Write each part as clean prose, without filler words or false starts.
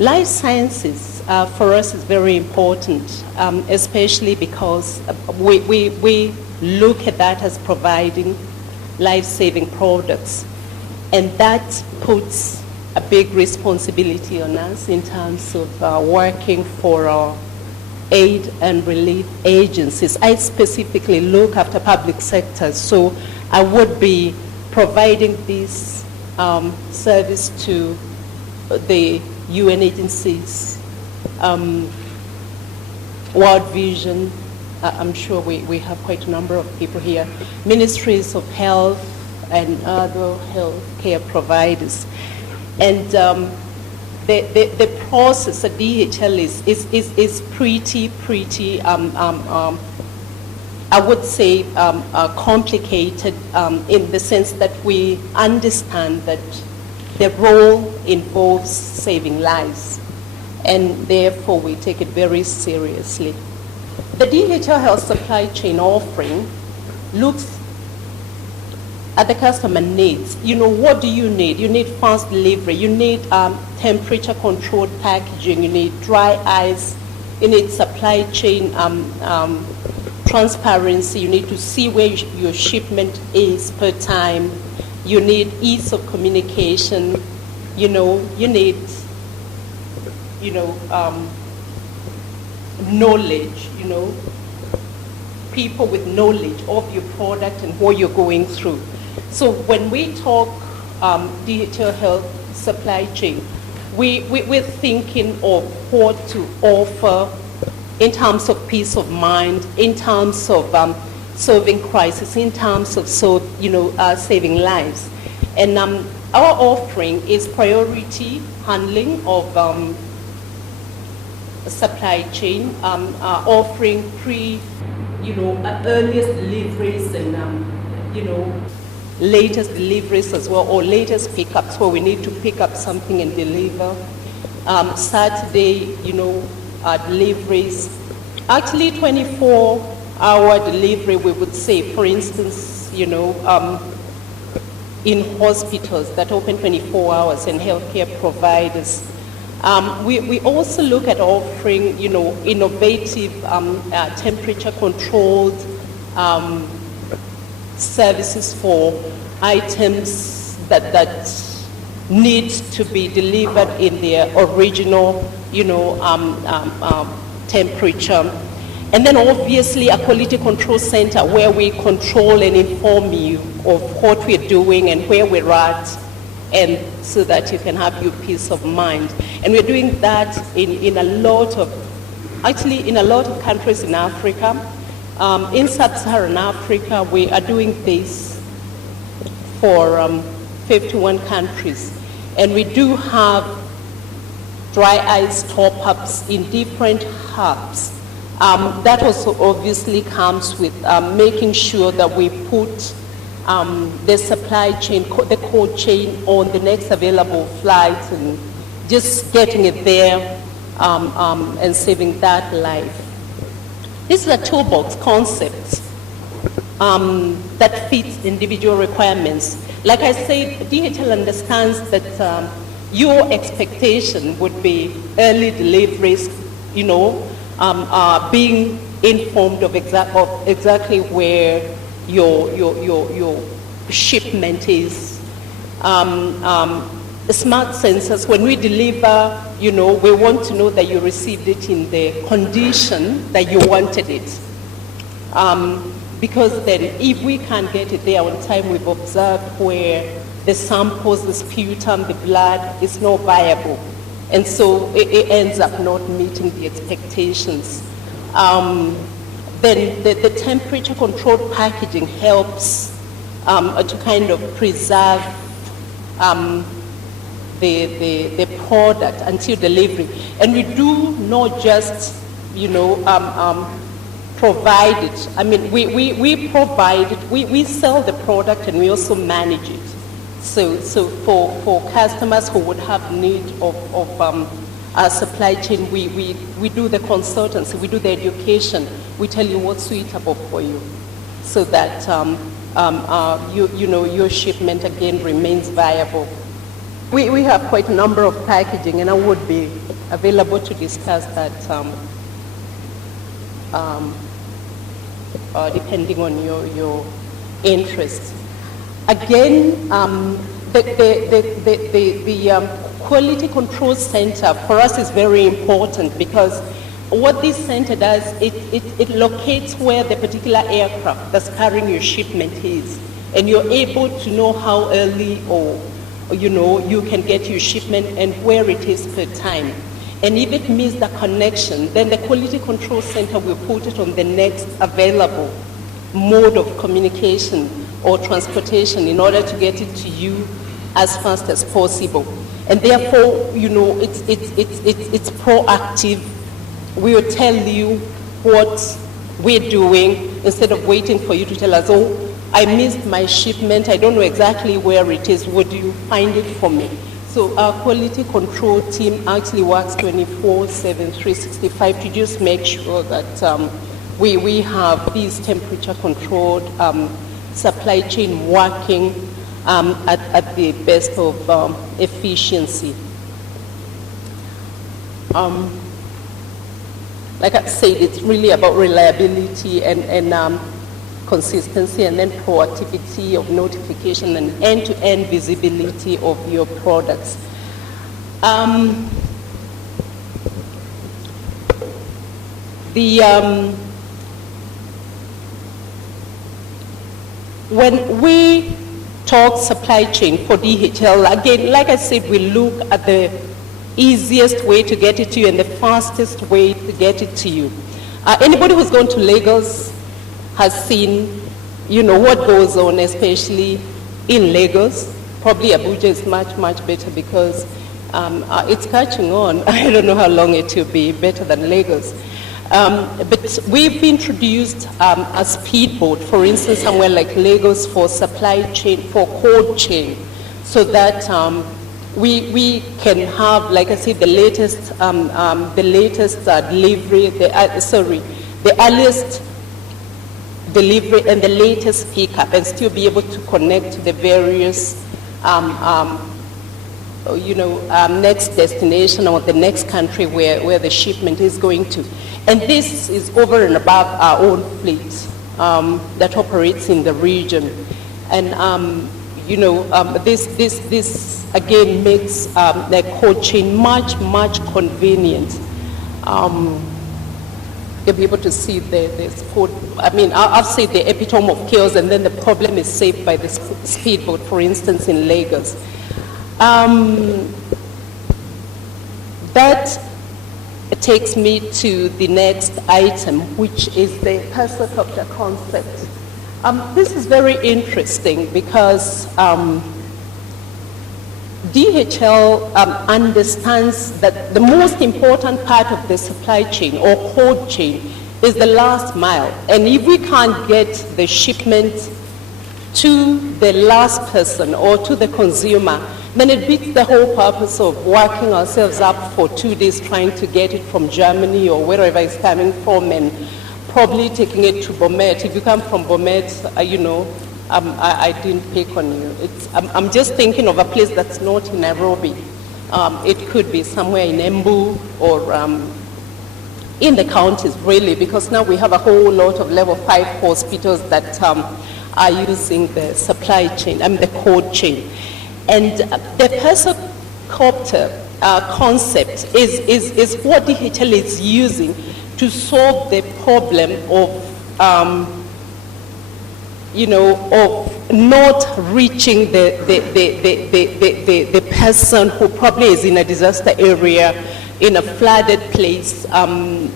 Life sciences for us is very important, especially because we look at that as providing life-saving products. And that puts a big responsibility on us in terms of working for our aid and relief agencies. I specifically look after public sectors, so I would be providing this service to the UN agencies, World Vision, I'm sure we have quite a number of people here, ministries of health and other healthcare providers. And the process at DHL is pretty I would say complicated in the sense that we understand that the role involves saving lives, and therefore we take it very seriously. The DHL Health Supply Chain offering looks at the customer needs. You know, what do you need? You need fast delivery, you need temperature controlled packaging, you need dry ice, you need supply chain transparency, you need to see where your shipment is per time, you need ease of communication, you know, you need, knowledge, people with knowledge of your product and what you're going through. So when we talk DHL Health Supply Chain, we're thinking of what to offer in terms of peace of mind, in terms of solving crisis, in terms of saving lives. And our offering is priority handling of supply chain, offering earliest deliveries and latest deliveries as well, or latest pickups where we need to pick up something and deliver. Saturday, deliveries. Actually, 24-hour delivery, we would say, for instance, in hospitals that open 24 hours and healthcare providers. We also look at offering, innovative temperature-controlled services for items that need to be delivered in their original, temperature. And then obviously a quality control center where we control and inform you of what we're doing and where we're at, and so that you can have your peace of mind. And we're doing that in a lot of countries in Africa. In sub-Saharan Africa, we are doing this for 51 countries. And we do have dry ice top-ups in different hubs. That also obviously comes with making sure that we put the supply chain, the cold chain on the next available flight and just getting it there and saving that life. This is a toolbox concept that fits individual requirements. Like I said, DHL understands that your expectation would be early deliveries, being informed of exactly where your shipment is. Smart sensors, when we deliver, we want to know that you received it in the condition that you wanted it. Because then if we can't get it there on time, we've observed where the samples, the sputum, the blood is not viable. And so it ends up not meeting the expectations. Then the temperature controlled packaging helps to kind of preserve the product until delivery. And we do not just, provide it. I mean, we provide it, we sell the product and we also manage it. So for customers who would have need of our supply chain, we do the consultancy, we do the education, we tell you what's suitable for you, so that your shipment again remains viable. We have quite a number of packaging, and I would be available to discuss that depending on your interests. Again, the Quality Control Center for us is very important, because what this center does, it locates where the particular aircraft that's carrying your shipment is, and you're able to know how early or you can get your shipment and where it is per time. And if it meets the connection, then the Quality Control Center will put it on the next available mode of communication or transportation in order to get it to you as fast as possible. And therefore, it's proactive. We will tell you what we're doing instead of waiting for you to tell us, oh, I missed my shipment, I don't know exactly where it is, would you find it for me? So our quality control team actually works 24/7, 365 to just make sure that we have these temperature controlled supply chain working at the best of efficiency. Like I said, it's really about reliability and consistency, and then proactivity of notification and end-to-end visibility of your products. When we talk supply chain for DHL, again, like I said, we look at the easiest way to get it to you and the fastest way to get it to you. Anybody who's gone to Lagos has seen, what goes on, especially in Lagos. Probably Abuja is much, much better because it's catching on. I don't know how long it will be better than Lagos. But we've introduced a speedboat, for instance, somewhere like Lagos for supply chain, for cold chain, so that we can have, like I said, the latest delivery, the earliest delivery and the latest pickup, and still be able to connect to the various next destination or the next country where the shipment is going to. And this is over and above our own fleet that operates in the region. And this again makes the cold chain much convenient. You'll be able to see the sport. I've said the epitome of chaos, and then the problem is saved by the speedboat, for instance, in Lagos. That takes me to the next item, which is the helicopter concept. This is very interesting because DHL understands that the most important part of the supply chain or cold chain is the last mile. And if we can't get the shipment to the last person or to the consumer, then it beats the whole purpose of working ourselves up for 2 days trying to get it from Germany or wherever it's coming from, and probably taking it to Bomet. If you come from Bomet, I didn't pick on you. I'm just thinking of a place that's not in Nairobi. It could be somewhere in Embu or in the counties, really, because now we have a whole lot of level 5 hospitals that are using the supply chain, the cold chain. And the helicopter concept is what DHL is using to solve the problem of not reaching the person who probably is in a disaster area, in a flooded place,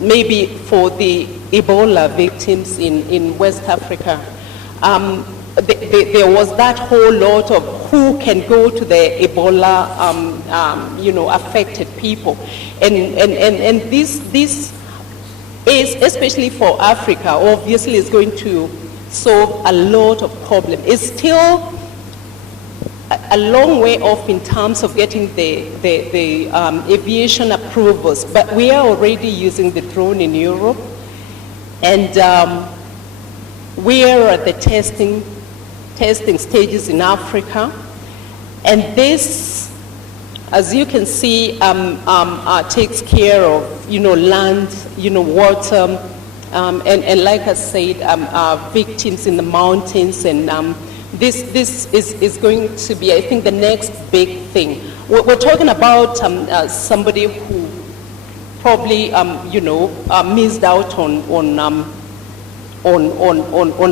maybe for the Ebola victims in West Africa. There was that whole lot of who can go to the Ebola, affected people, and this is, especially for Africa, obviously is going to solve a lot of problems. It's still a long way off in terms of getting the aviation approvals, but we are already using the drone in Europe, and we are at the testing stages in Africa, and this as you can see, takes care of, land, water, and like I said, victims in the mountains, and this is going to be, I think, the next big thing. We're talking about somebody who probably, missed out on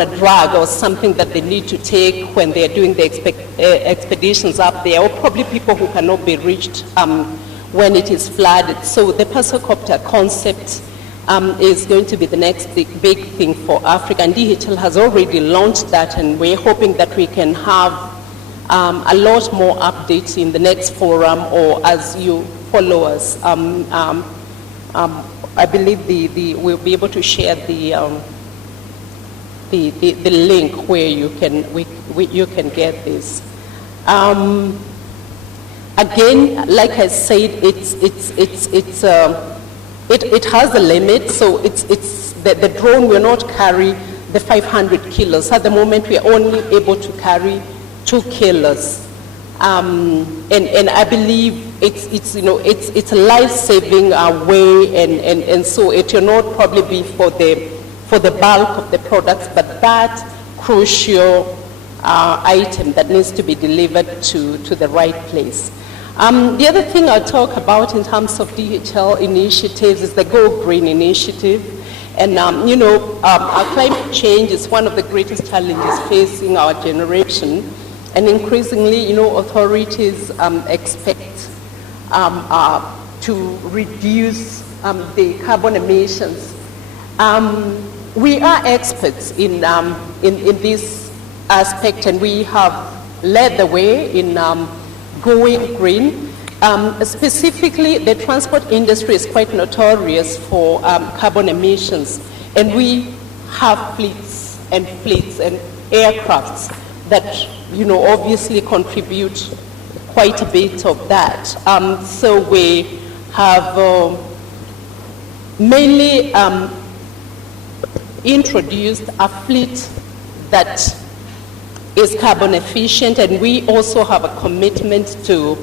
a drug or something that they need to take when they're doing the expeditions up there, or probably people who cannot be reached when it is flooded. So the Persocopter concept is going to be the next big thing for Africa, and DHL has already launched that, and we're hoping that we can have a lot more updates in the next forum, or as you follow us. I believe we'll be able to share the link where you can get this. Again, like I said, it has a limit. So the drone will not carry the 500 kilos. At the moment, we are only able to carry 2 kilos. And I believe it's a life-saving way, and so it will not probably be for the bulk of the products, but that crucial item that needs to be delivered to the right place. The other thing I'll talk about in terms of DHL initiatives is the Go Green initiative. And our climate change is one of the greatest challenges facing our generation. And increasingly, authorities expect to reduce the carbon emissions. We are experts in this aspect, and we have led the way in going green. Specifically, the transport industry is quite notorious for carbon emissions, and we have fleets and aircrafts that obviously contribute quite a bit of that. So we have mainly introduced a fleet that is carbon efficient, and we also have a commitment to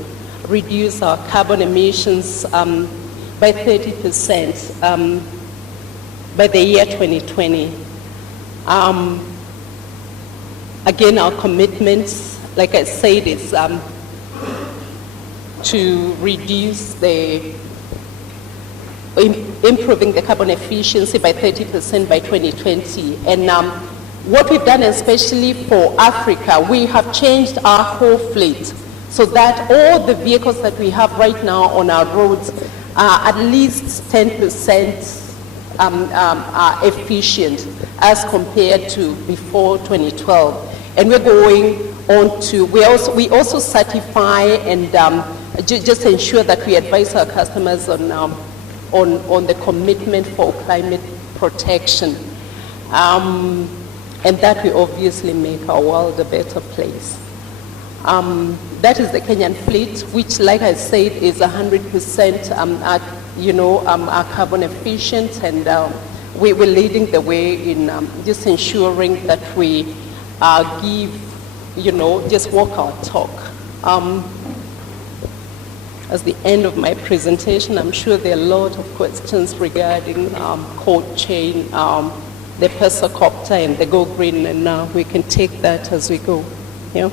reduce our carbon emissions by 30% by the year 2020. Again, our commitments, like I said, is to reduce improving the carbon efficiency by 30% by 2020. And what we've done, especially for Africa, we have changed our whole fleet so that all the vehicles that we have right now on our roads are at least 10% efficient as compared to before 2012. And we're going on to, we also certify and just ensure that we advise our customers on the commitment for climate protection. And that will obviously make our world a better place. That is the Kenyan fleet, which, like I said, is 100% carbon efficient, and we're leading the way in just ensuring that we just walk our talk. As the end of my presentation, I'm sure there are a lot of questions regarding cold chain, the Persocopter and the Go Green, and we can take that as we go. Yeah.